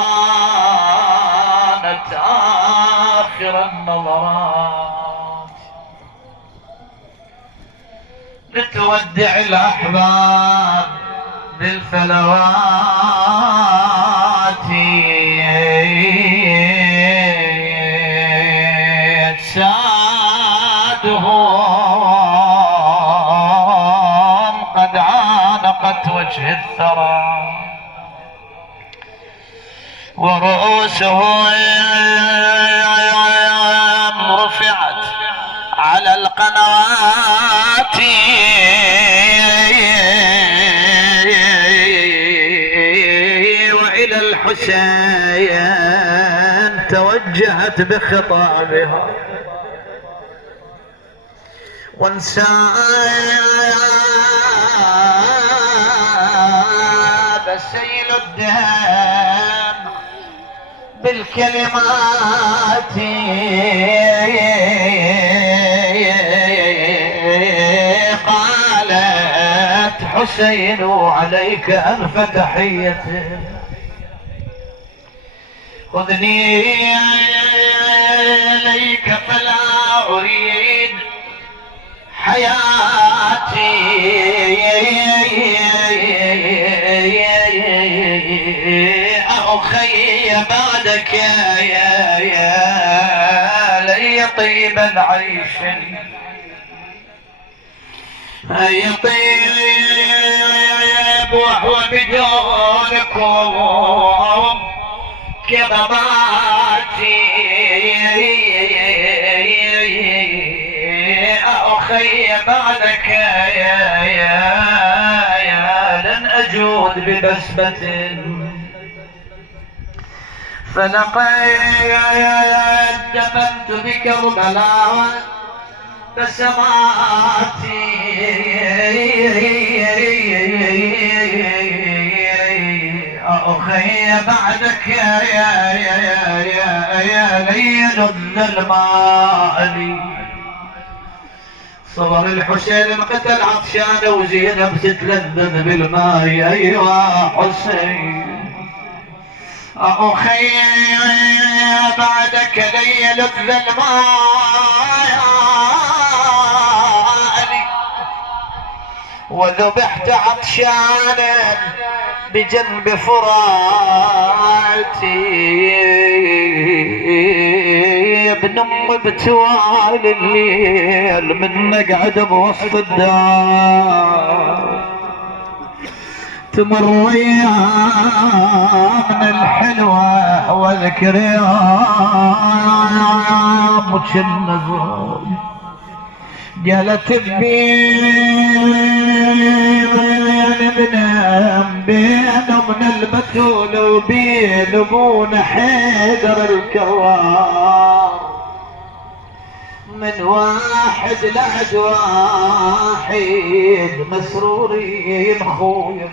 كانت آخر النظرات لتودع الأحباب بالفلوات، سادهم قد عانقت وجه الثرى، ورؤوسهم رفعت على القنوات، وإلى الحسين توجهت بخطابها، وانساب سيل الدم بالكلمات، قالت حسين عليك ألف تحية، خذني إليك فلا أريد حياتي، أخي بعدك يا لي طيب العيش، يطيب وهو بدونكم كراماتي، أخي بعدك يا لن أجود ببسمة، فلقد دفنت بكربلاء بسماتي، أخي بعدك يا ليل المالي، صبر الحسين انقتل عطشان وزينب تتلذذ بالماء، ايوه حسين أخي بعدك لي لذ الماء، وذبحت عطشانا بجنب فراتي، ابن ام بتوالي الليل من مقعد بوسط الدار، تمر ايام الحلوه واذكر يوم وجن زور قالت بين من البتول وبين ابونا حيدر الكرار، من واحد لعد واحد مسرورين خويا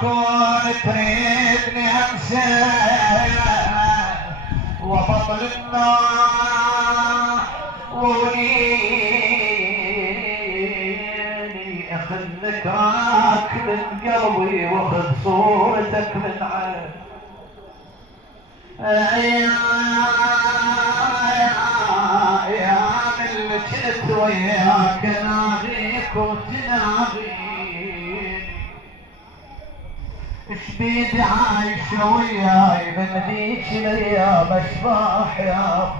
كون تريدني انسى وبطل النار وليني اخذك اكل قلبي واخذ صورتك من عين، يا من جئت وياك ناغيك وتناغيني، اش بيدي عايشة وياي من ذيك الايام اشباح يا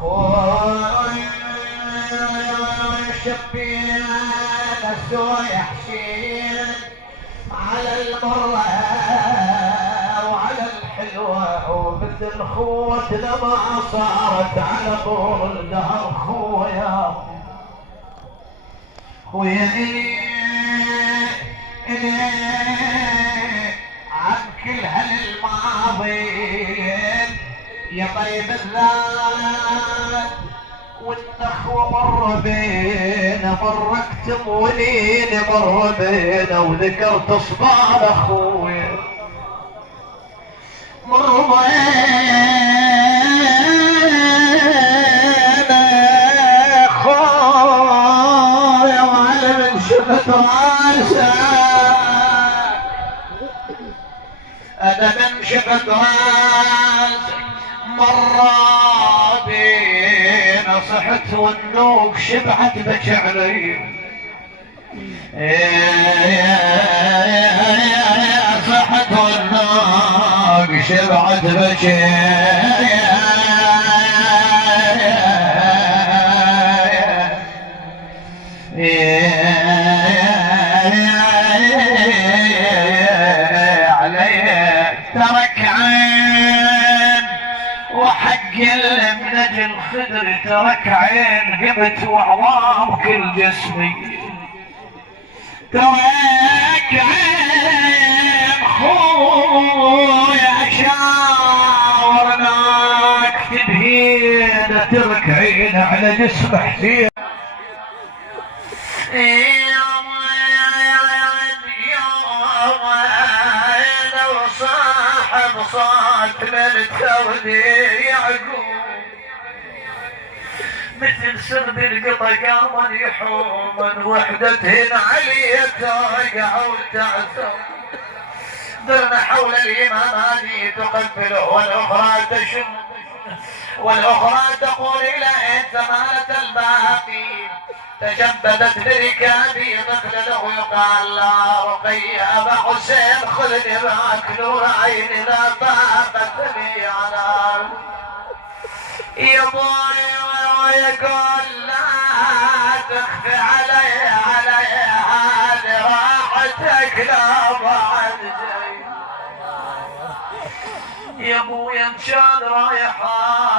خوي، شبينا سوى يحشين على المرة وعلى الحلوة، ومثل خوتنا ما صارت على طول الدهر خويا إلي عن كل هالماضين يا طيب الذات، والنخوة مر بينا مركت مولين مر بينا، وذكرت اصبار اخوي مر بينا خويا، وعلى من شفت راي انا من شفت راسك مرة بين صحت والنوب شبعت بك علي صحت والنوب شبعت بك ترك عين وحق المنج الخدر ترك عين قبت وعظام كل جسمي ترك عين خويا شاورناك تبهين ترك عين على جسم حسين صوت للتودي يعقوب مثل سرد القطا قاما يحوم من وحدتهن علية توقع وتعثر درنا حول الإمام هذه تقبله والأخرى تشم والأخرى تقول إلى أنت مالت الباقي تشبدت بركابي طفل له يقال لا رقي أبا حسين خذني معك نور عيني لا طاقت لي على يا بوي يقول لا تخفي علي هذه راحتك لا بعد جاي يا ابوي ان كان رايح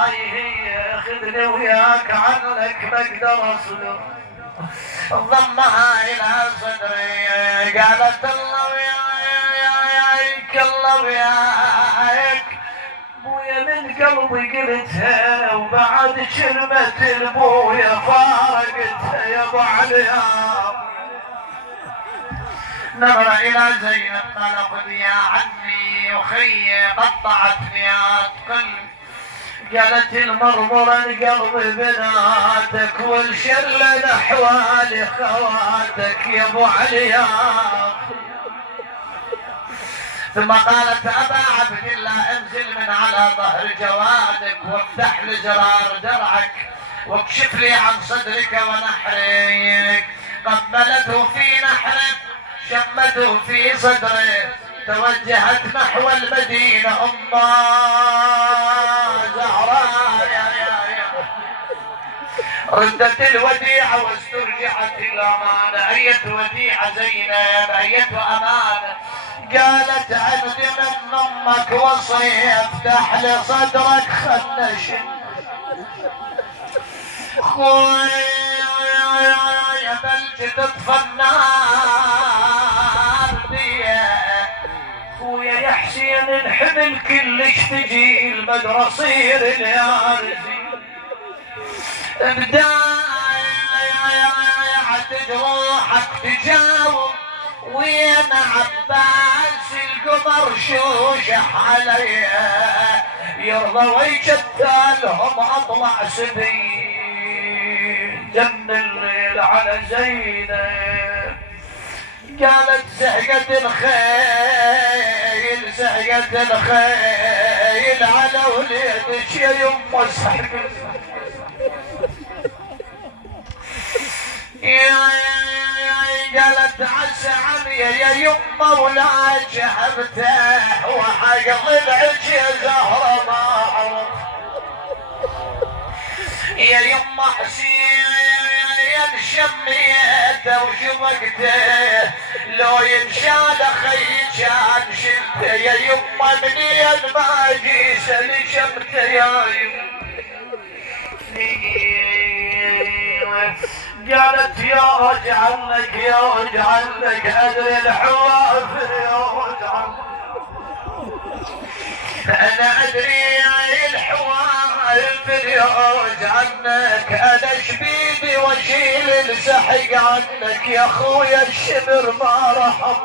هي خذني وياك عنك ما اقدر اصبر ضمها الى صدري قالت الله وياك الله وياك ابويا من قلبي قلتها وبعد كلمة البويا فارقتها يا ابو عليا نظر الى زينب قال خذ يا عمي وخي قطعتني قلب قالت المرمر القلب بناتك والشله احوال خواتك يا ابو عليا ثم قالت ابا عبد الله انزل من على ظهر جوادك وافتح لي زرار درعك واكشف لي عن صدرك ونحرك قبلته في نحرك شمته في صدره توجهت نحو المدينة زهراء ردت الوديعة واسترجعت الأمانة أية وديعة زينب أية أمانة قالت عندي من أمك وصية افتح لي صدرك خنش خوي يا بلج تطفى النار خويا يا حسين الحمل كلش تجي المدرسة صير اليارزي بداية جروحك تجاوب وين عباس القمر شوشح عليها يرضى ويجتالهم اطلع سبيل جن الليل على زينب قالت زهقت الخيل زهقت الخيل على وليدك يا يما السحر قالت عسى علي يا يما ولا جهبته وحق ضلعك يا زهره ما عرف يا يما حسين شميته وشبكته لو ينشال اخي كان شلته يا يما منين ما جيس لشمته يا قالت يا رجع لك يا رجع لك ادري الحوافر يا رجع انا ادري الحوافر يا رجع عنك انا شبيبي واشيل السحق عنك يا خويا الشبر ما رحم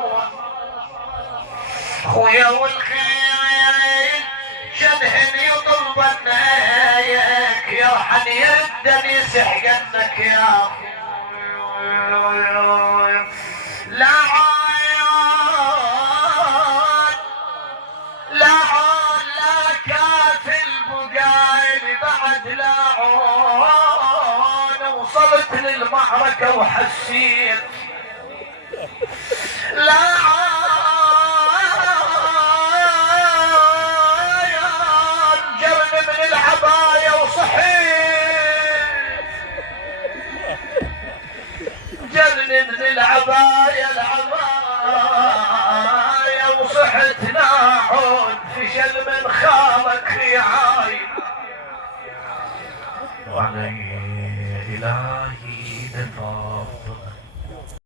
خويا والخيل شبهن يطلب النايك يرحل يردني سحقنك يا لا عيون لا عون لا كافي البقايل بعد لا عون وصلت للمعركة وحسيت لا عون جرني من العباية وصحيت جرني من العباية وصحت ناعون فشل من خالك رعاي وعلي إلهي